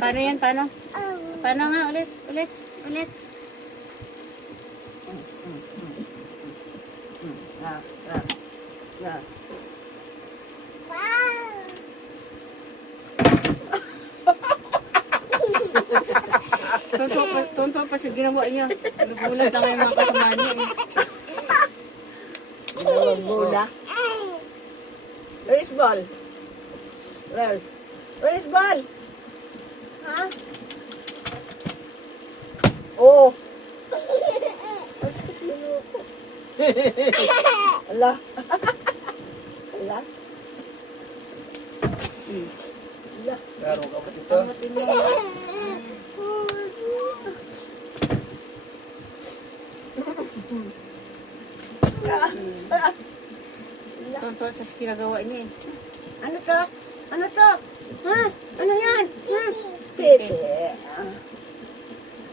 Paano yan? Paano? Paano nga? Ulit. Ulit. Ulit. Tonto pa sa ginawa niya. Nagulat na kayo mga kasama niya eh. Bula. Where is ball? Where is ball? Ha? Oh. Ala. Ala. Ala. Laro ka ba dito? Tonto sa ginagawa niya eh. Ano to? Ano to? Ha? Ano yan? Ha? Pepe.